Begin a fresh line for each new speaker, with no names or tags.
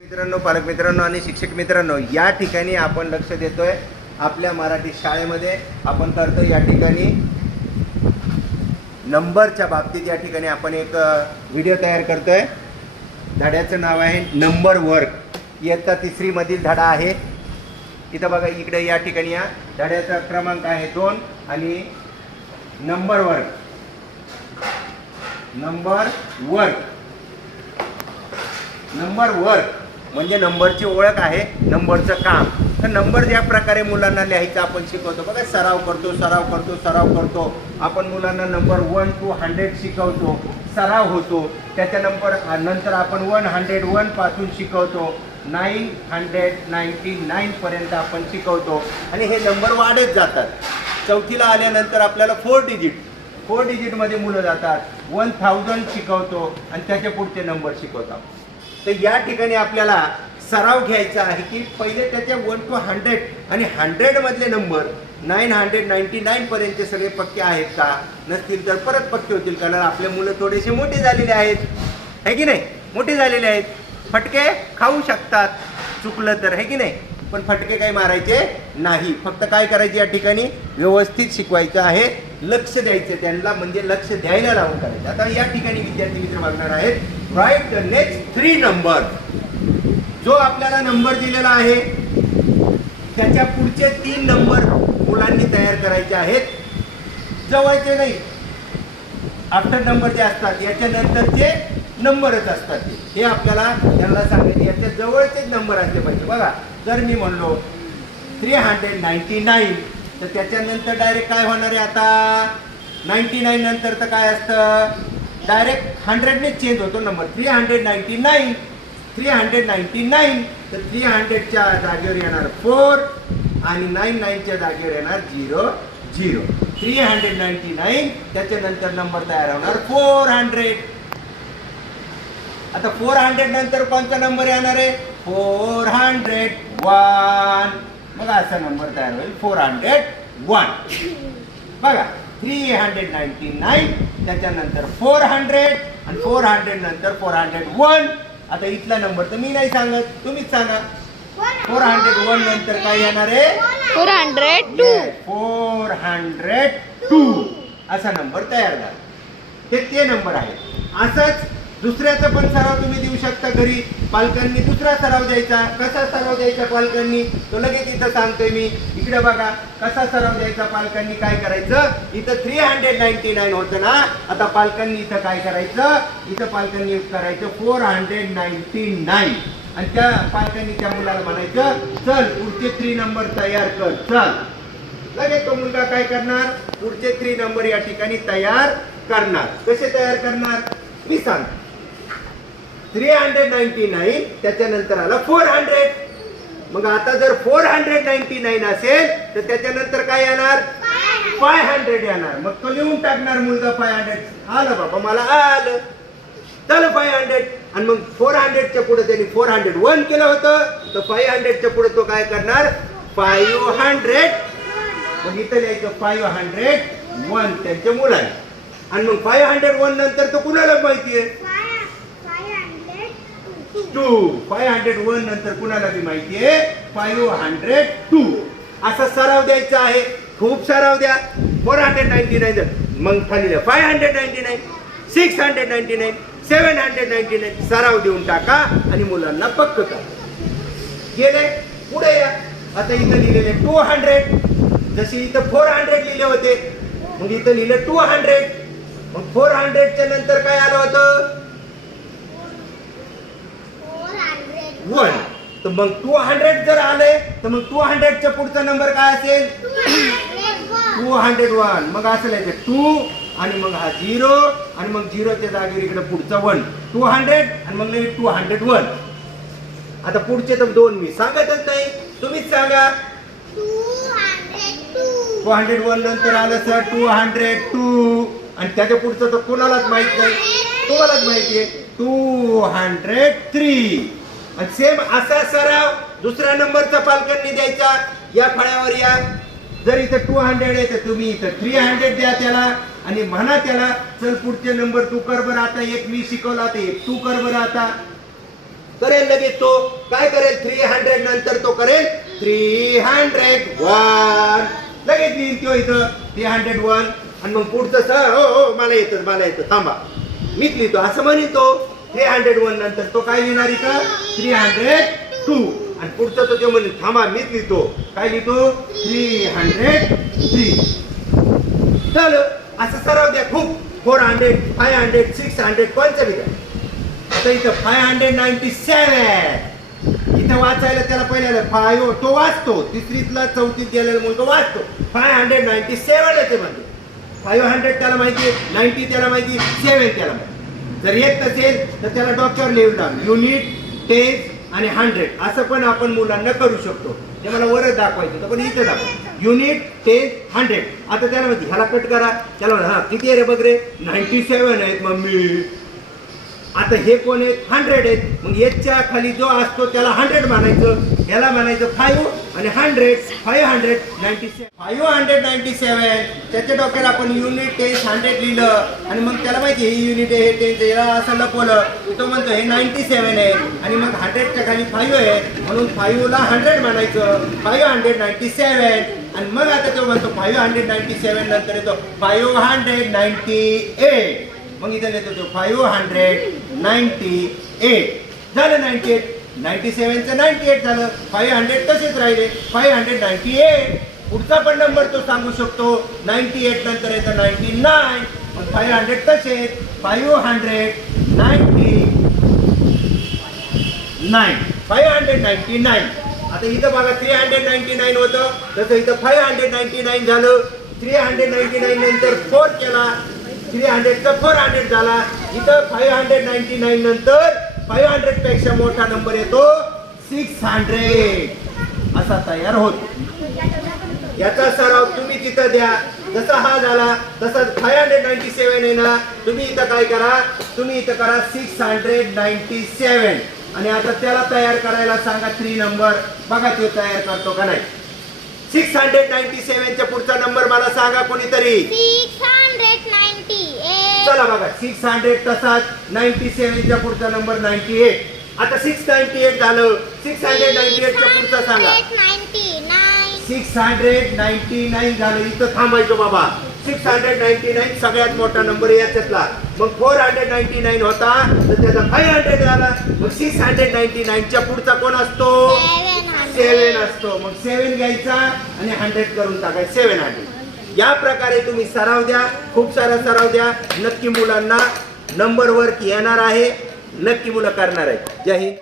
मित्रांनो पालक मित्रांनो आणि शिक्षक मित्रांनो या ठिकाणी आपण लक्ष देतोय आपल्या मराठी शाळेमध्ये. आपण करतो या ठिकाणी नंबरच्या बाबतीत या ठिकाणी आपण एक व्हिडिओ तयार करतोय. धड्याचं नाव आहे नंबर वर्क. इयत्ता तिसरी मधील धडा आहे. इथं बघा इकडे या ठिकाणी या. धड्याचा क्रमांक आहे दोन आणि number work. Number work. Number work. म्हणजे नंबरची ओळख आहे नंबरचं काम. तर नंबर ज्या प्रकारे मुलांना लिहायचं आपण शिकवतो. बघा सराव करतो सराव करतो सराव करतो. आपण मुलांना नंबर वन टू हंड्रेड शिकवतो. सराव होतो. त्याच्यानंतर नंतर आपण वन हंड्रेड वनपासून शिकवतो. नाईन हंड्रेड नाईन्टी नाईनपर्यंत आपण शिकवतो. आणि हे नंबर वाढत जातात. चौथीला आल्यानंतर आपल्याला फोर डिजिट. फोर डिजिटमध्ये मुलं जातात. वन थाउजंड शिकवतो. आणि त्याच्या पुढचे नंबर शिकवतात. तर या ठिकाणी आपल्याला सराव घ्यायचा आहे की पहिले त्याचे वन टू हंड्रेड आणि हंड्रेडमधले नंबर नाईन हंड्रेड नाईन्टी नाईनपर्यंतचे सगळे पक्के आहेत का? नसतील तर परत पक्के होतील कारण आपले मुलं थोडेसे मोठे झालेले आहेत. है की नाही? मोठे झालेले आहेत. फटके खाऊ शकतात. चुकलं तर है की नाही? पण फटके काही मारायचे नाही. फक्त काय करायचे या ठिकाणी? व्यवस्थित शिकवायचं आहे. लक्ष द्यायचं त्यांना म्हणजे लक्ष द्यायला लावून करायचं आता या ठिकाणी विद्यार्थी मित्र बघणार आहेत. Right the next three number जो आपल्याला नंबर दिलेला आहे त्याच्या पुढचे तीन नंबर मुलांनी तयार करायचे आहेत. जवळचे नाही. आफ्टर नंबर जे असतात याच्या नंतरचे नंबरच असतात. ते हे आपल्याला त्यांना सांगितले याच्या जवळचेच नंबर असले पाहिजे. बघा जर मी म्हणलो थ्री हंड्रेड नाईन्टी नाईन तर त्याच्यानंतर डायरेक्ट काय होणार आहे आता? नाईन्टी नाईन नंतर तर काय असतं? डायरेक्ट हंड्रेडने चेंज होतो number. Three hundred ninety nine three hundred ninety nine तर थ्री हंड्रेडच्या जागेवर येणार फोर आणि नाईन नाईनच्या जागेवर येणार zero zero three hundred ninety nine त्याच्यानंतर नंबर तयार होणार फोर हंड्रेड आता फोर हंड्रेड नंतर कोणता नंबर येणार आहे? फोर हंड्रेड वन मग असा नंबर तयार होईल फोर हंड्रेड वन बघा थ्री हंड्रेड नाईन्टी नाईन त्याच्यानंतर फोर हंड्रेड आणि फोर हंड्रेड नंतर फोर हंड्रेड वन. आता इथला नंबर तर मी नाही सांगत तुम्हीच सांगा. फोर हंड्रेड वन नंतर काय येणार आहे?
Four hundred two.
Four hundred two. असा नंबर तयार झाला. हे ते नंबर आहे. असंच दुसऱ्याचा पण सराव तुम्ही देऊ शकता घरी. पालकांनी दुसरा सराव द्यायचा. कसा सराव द्यायचा पालकांनी? तो लगेच इथं सांगतोय मी. इकडे बघा कसा सराव द्यायचा पालकांनी? काय करायचं? इथं थ्री हंड्रेड नाईन्टी नाईन होतं ना? आता पालकांनी इथं काय करायचं? इथं पालकांनी करायचं फोर हंड्रेड नाईन्टी नाईन आणि त्या पालकांनी त्या मुलाला म्हणायचं चल पुढचे थ्री नंबर तयार कर. चल. लगेच तो मुलगा काय करणार? पुढचे थ्री नंबर या ठिकाणी तयार करणार. कसे तयार करणार? मी सांग थ्री हंड्रेड नाईन्टी नाईन त्याच्यानंतर आला फोर हंड्रेड मग आता जर फोर हंड्रेड नाईन्टी नाईन असेल तर त्याच्यानंतर काय येणार? फाय हंड्रेड येणार. मग तो लिहून टाकणार मुलगा फाय हंड्रेड आलं बाबा मला आलं. चल फाय हंड्रेड आणि मग फोर हंड्रेडच्या पुढे त्यांनी फोर हंड्रेड वन केलं होतं. तर फाय हंड्रेडच्या पुढे तो काय करणार? फाईव्ह हंड्रेड मग इथं लिहायचं फाईव्ह हंड्रेड वन त्यांच्या मुलाने. आणि मग फाईव्ह हंड्रेड वन नंतर तो कुणाला माहिती आहे? टू फाय हंड्रेड वन नंतर कुणाला बी माहिती आहे? फाईव्ह हंड्रेड टू असा सराव द्यायचा आहे. खूप सराव द्या. फोर हंड्रेड नाईन्टी नाईन मग खाली द्या five hundred ninety nine six hundred ninety nine seven hundred ninety nine सराव देऊन टाका आणि मुलांना पक्क करा. गेले? पुढे या. आता इथं लिहिलेले टू हंड्रेड जसे इथं फोर हंड्रेड लिहिले होते. मग इथं लिहिलं टू हंड्रेड मग फोर हंड्रेडच्या नंतर काय आलं होतं? वन तर मग टू हंड्रेड जर आले तर मग टू हंड्रेडच्या पुढचा नंबर काय असेल? टू हंड्रेड वन मग असं लिहायचं टू आणि मग हा झिरो आणि मग झिरोच्या जागेवर इकडे पुढचा वन टू हंड्रेड आणि मग टू हंड्रेड वन आता पुढचे तर दोन मी सांगतच नाही. तुम्हीच सांगा. टू हंड्रेड वन नंतर आलं सर टू हंड्रेड टू आणि त्याच्या पुढचं तर कोणालाच माहीत नाही. तुम्हालाच माहिती आहे. टू हंड्रेड थ्री आणि सेम असा सराव दुसऱ्या नंबरचा पालकांनी द्यायचा. या फळ्यावर या. जर इथं टू हंड्रेड आहे तर तुम्ही इथं थ्री हंड्रेड द्या त्याला आणि म्हणा त्याला चल पुढचे नंबर तू कर बरं आता. एक मी शिकवला आता एक तू कर बरं आता. करेल लगेच तो. काय करेल? थ्री हंड्रेड नंतर तो करेल थ्री हंड्रेड वन लगेच येईल तो इथं थ्री हंड्रेड वन आणि मग पुढचं सर हो, हो हो मला येतं मला येतं. थांबा. मीच लिहितो. असं म्हणेन तो. थ्री हंड्रेड वन नंतर तो काय लिहिणार इथं? थ्री हंड्रेड टू आणि पुढचं तो ते म्हणजे थांबा मीच लिहितो. काय लिहितो? थ्री हंड्रेड थ्री चल असं सराव द्या खूप. Four hundred five hundred six hundred कोणचं बी आता इथं फाय हंड्रेड नाईन्टी सेवन इथं वाचायला त्याला पहिल्याला फाय तो वाचतो. तिसरीतला चौथीत गेलेला म्हणून तो वाचतो. फाय हंड्रेड नाईन्टी सेवन ते म्हणजे फाईव्ह हंड्रेड त्याला माहिती नाईन्टी त्याला माहिती सेवन त्याला माहिती जर येत नसेल तर त्याला डॉक्टर लिहून टाक. युनिट टेस्ट आणि हंड्रेड असं पण आपण मुलांना करू शकतो. ते मला वरच दाखवायचं होतं पण इथं दाखव. युनिट टेस्ट हंड्रेड आता त्याला माहिती ह्याला कट करा. त्याला हां हा किती आहे रे बघ रे? नाईन्टी सेवन आहेत मम्मी. आता हे कोण आहेत? हंड्रेड आहेत. मग याच्या खाली जो असतो त्याला हंड्रेड म्हणायचं याला म्हणायचं फाईव्ह आणि hundred five hundred ninety seven five hundred ninety seven त्याच्या डोक्याला आपण युनिट टेन्स हंड्रेड लिहिलं. आणि मग त्याला माहिती हे युनिट आहे हे टेन्स याला असं लपवलं. तो म्हणतो हे नाईन्टी सेवन आहे. आणि मग हंड्रेडच्या खाली फाईव्ह आहे. म्हणून फाईव्हला हंड्रेड म्हणायचं. फाईव्ह हंड्रेड नाईन्टी सेवन आणि मग आता तो म्हणतो फाईव्ह हंड्रेड नाईन्टी सेवन नंतर येतो फाईव्ह हंड्रेड नाईन्टी एट मग इथं येतो तो फाईव्ह हंड्रेड नाईन्टी एट झालं नाईन्टी एट नाईन्टी सेवनचं नाईन्टी एट झालं. फाईव्ह हंड्रेड तसेच राहिले. फाईव्ह हंड्रेड नाईन्टी एट पुढचा पण नंबर तो सांगू शकतो. नाईन्टी एट नंतर येतं नाईन्टी नाईन मग फाईव्ह हंड्रेड तसेच. Five hundred ninety nine five hundred ninety nine आता इथं बघा थ्री हंड्रेड नाईन्टी नाईन होतं. तसं इथं फाईव्ह हंड्रेड नाईन्टी नाईन झालं. थ्री हंड्रेड नाईन्टी नाईन नंतर फोर केला. थ्री हंड्रेडचा फोर हंड्रेड झाला. इथं फाईव्ह हंड्रेड नाईन्टी नाईन नंतर फाईव्ह हंड्रेडपेक्षा मोठा नंबर येतो सिक्स हंड्रेड असा तयार होतो. याचा सराव तुम्ही तिथं द्या. जसा हा झाला तसा फाय हंड्रेड नाईन्टी सेवन आहे ना तुम्ही इथं काय करा? तुम्ही इथं करा सिक्स हंड्रेड नाईन्टी सेवन आणि आता त्याला तयार करायला सांगा थ्री नंबर बघा तो तयार करतो का नाही. सिक्स हंड्रेड नाईन्टी सेवनच्या पुढचा नंबर मला सांगा कोणीतरी. चला बघा सिक्स हंड्रेड तसाच नाईन्टी सेवनच्या पुढचा नंबर नाईन्टी एट आता सिक्स नाईन्टी एट झालं. सिक्स हंड्रेड नाईन्टी एटच्या पुढचा सांगा. सिक्स हंड्रेड नाईन्टी नाईन झालं. इथं थांबायचं बाबा. सिक्स हंड्रेड नाईन्टी नाईन सगळ्यात मोठा नंबर याच्यातला. मग फोर हंड्रेड नाईन्टी नाईन होता तर त्याचा फाईव्ह हंड्रेड झाला. मग सिक्स हंड्रेड नाईन्टी नाईनच्या पुढचा कोण असतो. सेवन असतो. मग सेवन घ्यायचा आणि हंड्रेड करून टाकायचं. सेवन हंड्रेड या प्रकारे तुम्ही सराव द्या. खूप सारा सराव द्या. नक्की मुलांना नंबरवर येणार आहे. नक्की मुलं करणार आहेत. जय हिंद.